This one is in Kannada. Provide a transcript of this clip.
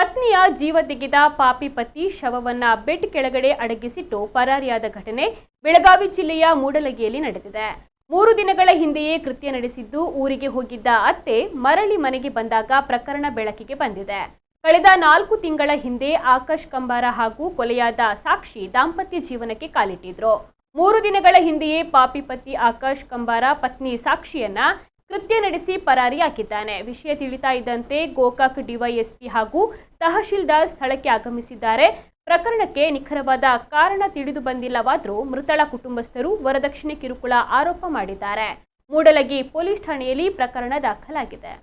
ಪತ್ನಿಯ ಜೀವ ತೆಗೆದ ಪಾಪಿ ಪತಿ ಶವವನ್ನ ಬೆಡ್ ಕೆಳಗಡೆ ಅಡಗಿಸಿಟ್ಟು ಪರಾರಿಯಾದ ಘಟನೆ ಬೆಳಗಾವಿ ಜಿಲ್ಲೆಯ ಮೂಡಲಗಿಯಲ್ಲಿ ನಡೆದಿದೆ. 3 ದಿನಗಳ ಹಿಂದೆಯೇ ಕೃತ್ಯ ನಡೆಸಿದ್ದು ಊರಿಗೆ ಹೋಗಿದ್ದ ಅತ್ತೆ ಮರಳಿ ಮನೆಗೆ ಬಂದಾಗ ಪ್ರಕರಣ ಬೆಳಕಿಗೆ ಬಂದಿದೆ. ಕಳೆದ 4 ತಿಂಗಳ ಹಿಂದೆ ಆಕಾಶ್ ಕಂಬಾರ ಹಾಗೂ ಕೊಲೆಯಾದ ಸಾಕ್ಷಿ ದಾಂಪತ್ಯ ಜೀವನಕ್ಕೆ ಕಾಲಿಟ್ಟಿದ್ರು. 3 ದಿನಗಳ ಹಿಂದೆಯೇ ಪಾಪಿ ಪತಿ ಆಕಾಶ್ ಕಂಬಾರ ಪತ್ನಿ ಸಾಕ್ಷಿಯನ್ನ ಕೃತ್ಯ ನಡೆಸಿ ಪರಾರಿಯಾಗಿದ್ದಾನೆ. ವಿಷಯ ತಿಳಿತಾ ಇದ್ದಂತೆ ಗೋಕಾಕ್ ಡಿವೈಎಸ್ಪಿ ಹಾಗೂ ತಹಶೀಲ್ದಾರ್ ಸ್ಥಳಕ್ಕೆ ಆಗಮಿಸಿದ್ದಾರೆ. ಪ್ರಕರಣಕ್ಕೆ ನಿಖರವಾದ ಕಾರಣ ತಿಳಿದು ಬಂದಿಲ್ಲವಾದರೂ ಮೃತಳ ಕುಟುಂಬಸ್ಥರು ವರದಕ್ಷಿಣೆ ಕಿರುಕುಳ ಆರೋಪ ಮಾಡಿದ್ದಾರೆ. ಮೂಡಲಗಿ ಪೊಲೀಸ್ ಠಾಣೆಯಲ್ಲಿ ಪ್ರಕರಣ ದಾಖಲಾಗಿದೆ.